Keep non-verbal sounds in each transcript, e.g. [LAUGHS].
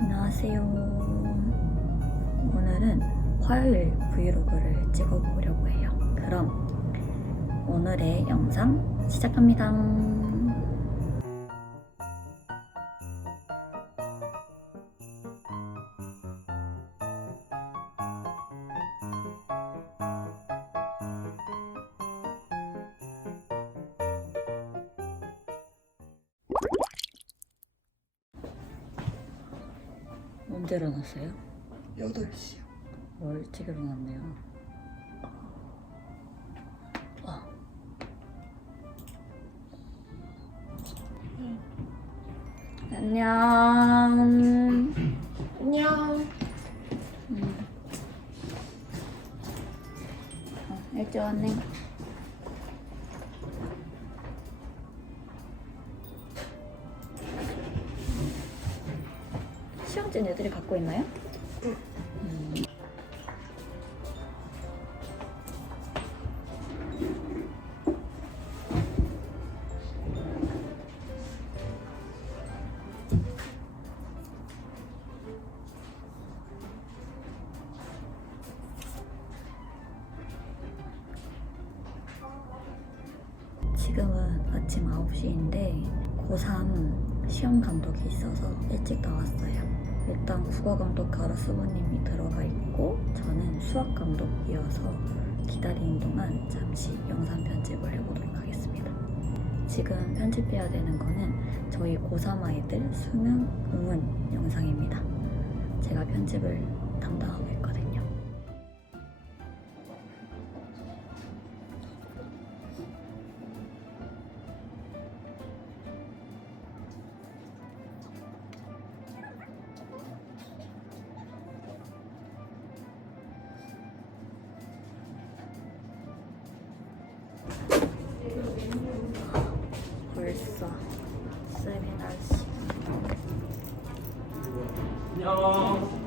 안녕하세요. 오늘은 화요일 브이로그를 찍어보려고 해요. 그럼 오늘의 영상 시작합니다. 언제 일어났어요? 8시요. 어, 일찍 일어났네요. 와. 안녕. 애들이 갖고 있나요? 음. 지금은 아침 9시인데 고3 시험 감독이 있어서 일찍 나왔어요. 일단 국어 감독 가르수부님이 들어가 있고 저는 수학 감독이어서 기다리는 동안 잠시 영상 편집을 해보도록 하겠습니다. 지금 편집해야 되는 거는 저희 고3 아이들 수능 응원 영상입니다. 제가 편집을 담당하고 있거든요. 와우.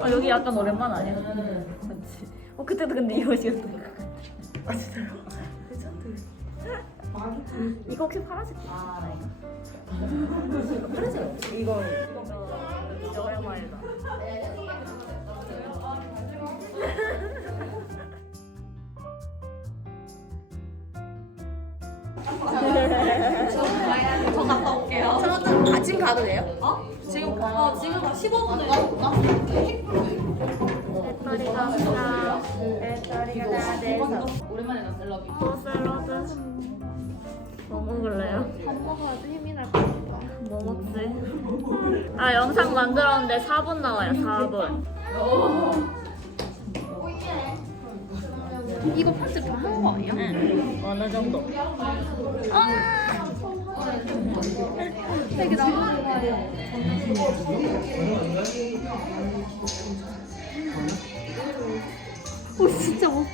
아 여기 약간 오랜만 아니야? 그렇지. 어 그때도 근데 이 옷이었다. 아 진짜요? 레전드. 이거 혹시 파란색? 아 파란색 이거 이거 오랜만이다. 저 갔다 올게요. 저는 아침 가도 돼요? 어? 지금 어 지금 15분에 배터리가 없다. 배터리가 다 돼서. 오랜만에 나 셀럽이. 어 샐러드. 뭐 먹을래요? 밥 먹어야지 힘이 날 것 같아. 뭐 먹지? 아 영상 만들었는데 4분 나와요 4분. 이거 편집 다 한 거 아니야? 응. 어느 정도? 되게 좋아해. 오 진짜 못아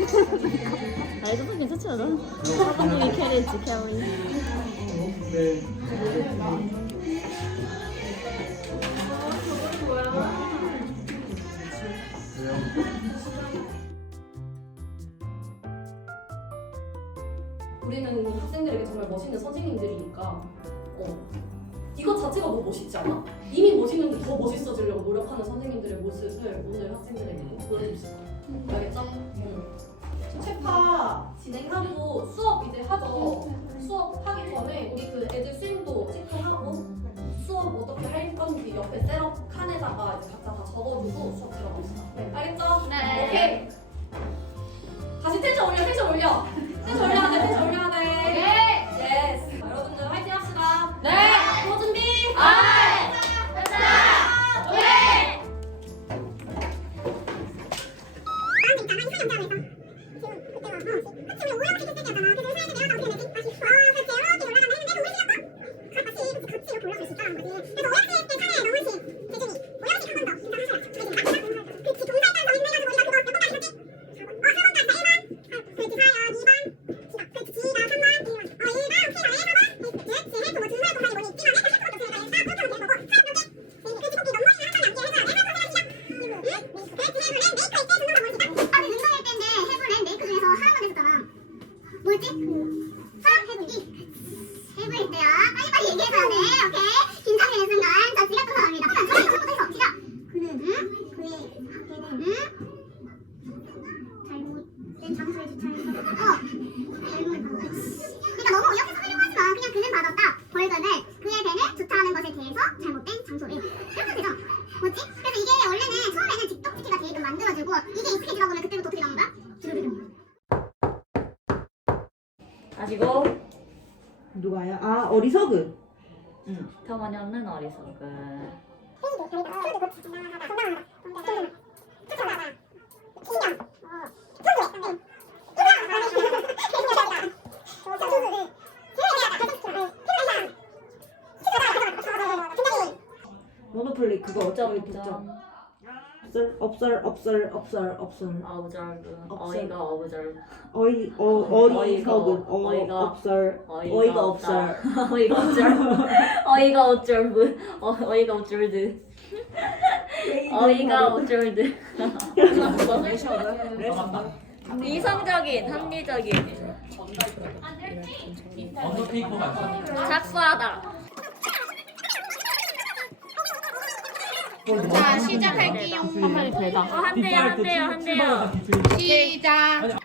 이거 좀 괜찮지 않아? 사방둥이 캐리지 캐리. 어. 이것 자체가 뭐 멋있지 않아? 이미 멋있는데 더 멋있어지려고 노력하는 선생님들의 모습을 오늘 학생들에게 꼭 보여줄 거야 알겠죠? 응. 체파 진행하고 수업 이제 하죠 수업 하기 전에 우리 그 애들 스윙 만들어주고 이게 익숙해지다 보면 그때부터 어떻게? 두루두루 아시고 누가요? 아 어리석은. 터머니없는 어리석은 모노폴리 그거 어쩌고 붙죠? 점점 없을 없을 없을 없을 없을 없어. 어이가 어부절 어이 어 어이가 어리석은 어 어이가 없을. 어이가 어이가 없다. 없을. [LAUGHS] 어이가 어쩔 어이가 어쩔 어, 어이가 어이가 어쩔드 이성적인 합리적인. 언더테이커가 있어. 착수하다 자, 시작할게요. 한 마리 되다. 어, 한 대요 한 대요 한 대요 시작.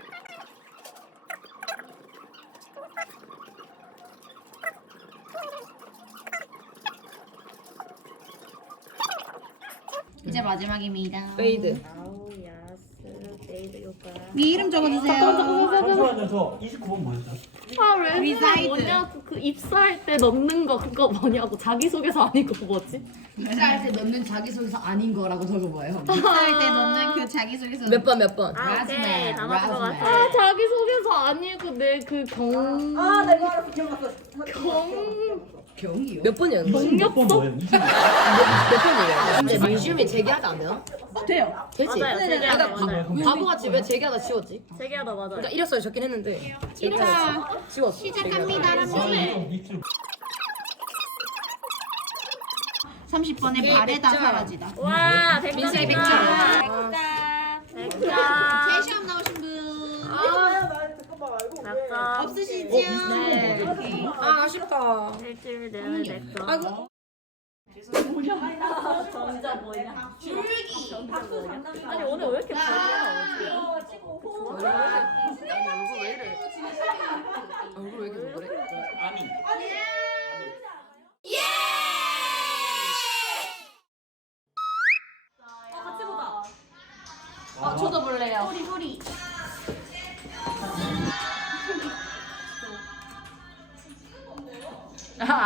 이제 마지막입니다. 페이드 아우 야스 베이드 요가 네 이름 적어주세요. 잠시만 요, 저 29번 뭐였죠? 아, 왜 리사이드 뭐냐고 그 입사할 때 넣는 거 그거 뭐냐고 자기소개서 아니고 뭐지? 회사할 때 넣는 자기소개서 아닌 거라고 적어봐요. 입사할 때 넣는 그 자기소개서. 몇 번 몇 번? 아 오케이 다 맞은 것. 같아 아 자기소개서 아니고 내 그 경... 아 내가 알아서 기억났어 경... 경이요? 몇 번이었는데? 몇번 뭐예요? 20번. 몇 번이에요? 근데 민심이 재기하다 안 되나? 돼요 되지? 맞아요 세개하다 아까 맞아요 바, 바보같이 왜 재기하다 지웠지? 세개하다 맞아요 그러니까 이력서에 적긴 했는데 재기하다 지웠어 시작합니다, 아, 밑줄. 30번에 오케이, 발에다 백점. 사라지다. 와 백점 백점 백점. 백점 시험 나오신 분. 아나 잠깐만 알고 백점 없으시죠? 네아 아쉽다. 일주일 내내 백점 아이고. 정자 뭐냐? 줄기. 아니 오늘 왜 이렇게 빨리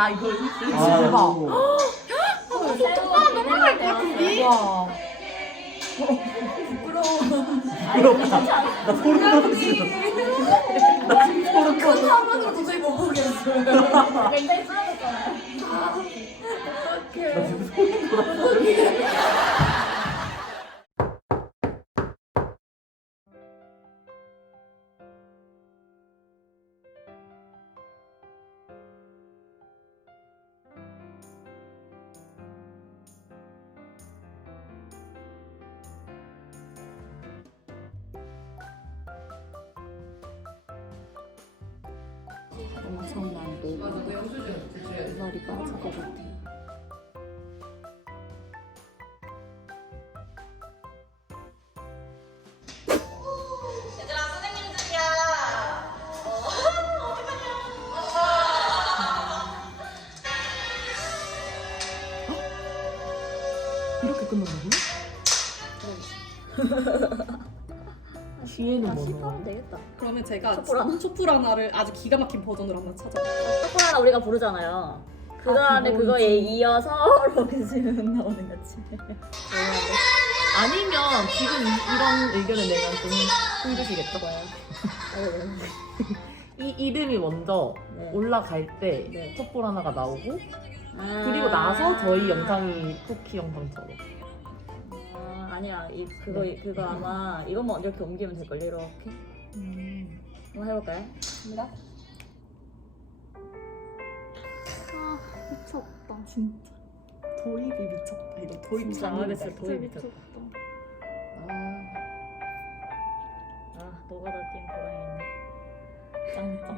아 이거 아, 대박. 아 너무 할것 같은데 와 부럽다. 나 소름 돋았어. 소름 돋았어. 한번도 도저히 못 보겠어요. 굉장히 쓰러졌잖아요 나 지금 소름 돋 엄청 많고 머리 빠질 것 같아요 이렇게 끝난다고? 뒤에는 다시 뭐 파면 넣어? 되겠다. 그러면 제가 촛불하나? 촛불 하나 를 아주 기가 막힌 버전으로 한번 찾아. 촛불 하나 우리가 부르잖아요. 그 아, 다음에 그거지. 그거에 이어서 [LAUGHS] 로비즘 나오는 거지. 아니면 지금 이, 이런 의견을 내면 좀 힘드시겠죠? [LAUGHS] 이 이름이 먼저 네. 올라갈 때 네. 촛불 하나가 나오고 아. 그리고 나서 저희 영상이 쿠키 영상처럼 아, 아니야. 이 그거 네. 그거 아마 이것만 이렇게 옮기면 될걸 이렇게. 한번 해볼까요? 갑니다. 미쳤다. 진짜 도입이 미쳤다. 이거 도입 진짜 장난 알겠어. 아니다. 도입 미쳤다. 아, 아 노가다 팀 보라있네. 짱짱.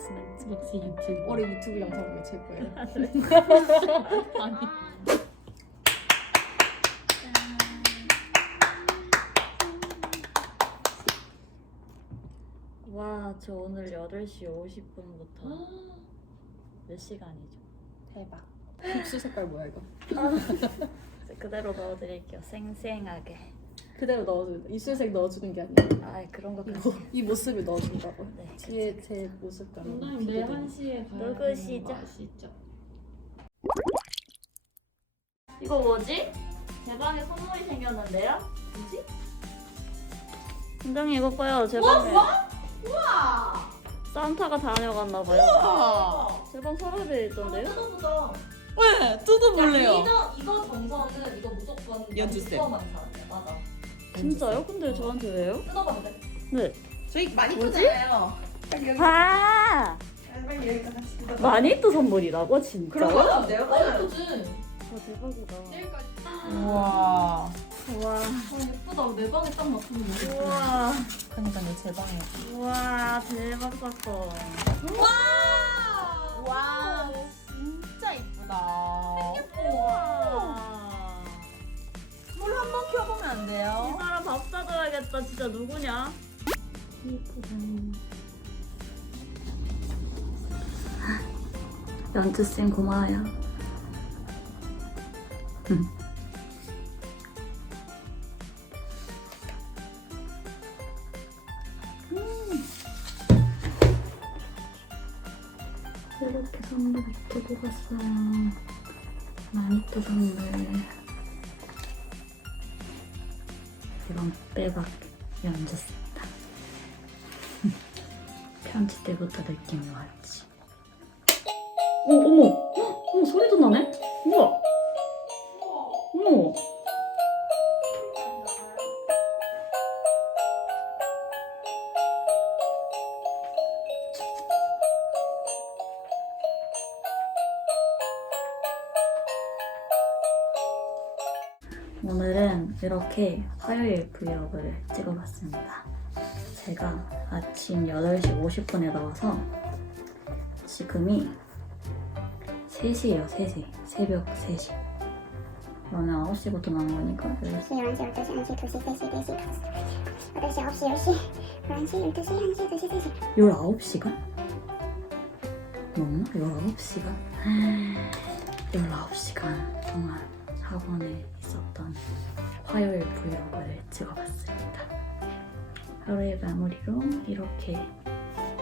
진짜. 역시 유튜브 올해 유튜브 영상 보면 최고예요. [LAUGHS] 아니. 와, 저 오늘 8시 50분부터 [GASPS] 몇 시간이죠? 대박. 입술 색깔 뭐야 이거? [LAUGHS] 그대로 넣어드릴게요. 생생하게. 그대로 넣어주는 입술색 넣어주는 게 아니라 아, 그런 것까지. 이거 이 모습을 넣어준다고. 네. 뒤에 제 모습과는 원장님 내일 1시에 가야 누구시죠? 되는 거 아시죠? 이거 뭐지? 제 방에 선물이 생겼는데요? 뭐지? 원장님 이거 봐요. 제 방에. 우와! 산타가 다녀갔나 봐요. 우와. 제방 서랍에 있던데요? 뜯어보자. 왜? 뜯어볼래요. 이거 이거 정서는 이거 무조건 연주쌤. 맞아. 진짜요? 근데 저한테 왜요? 뜯어봐도 돼. 네. 저희 많이 뭐지? 뜯잖아요. 빨리 여기 아! 빨리 여기다 같이 뜯어. 많이 또 선물이라고? 진짜? 그런 거안 돼요? 아 예쁘지? 와 대박이다. 우와. 우와. 아 예쁘다. 내 방에 딱 맞추는 거. 우와. 그러니까 제 방에 우와 대박 사건. 와. 진짜 이쁘다. 우와. 물로 한번 켜보면 안 이 돼요? 사람 밥 사줘야겠다. 진짜 누구냐? 예쁘다. 연주쌤 고마워요. 이렇게 선물 두고 갔어요. 마니또 선물. 이건 빼박 연주습니다. [LAUGHS] 편지 때부터 느낌이 왔지. 오, 어머! 이렇게 화요일 브이로그를 찍어봤습니다. 제가 아침 8시 50분에 나와서 지금이 3시예요, 3시. 새벽 3시. 그러면 9시부터 나온 거니까 10시. 11시, 12시, 1시, 2시, 3시, 4시, 5시, 8시, 9시, 10시, 11시, 12시, 1시, 2시, 3시. 19시간? 넘나? 19시간? 19시간 동안 학원에 있었던 화요일 브이로그를 찍어봤습니다. 하루의 마무리로 이렇게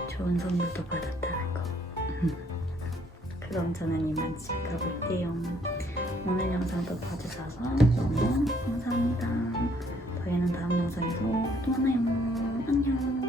좋은 선물도 받았다는 거. [LAUGHS] 그럼 저는 이만 집 가볼게요. 오늘 영상도 봐주셔서 너무 감사합니다. 저희는 다음 영상에서 또 만나요. 안녕.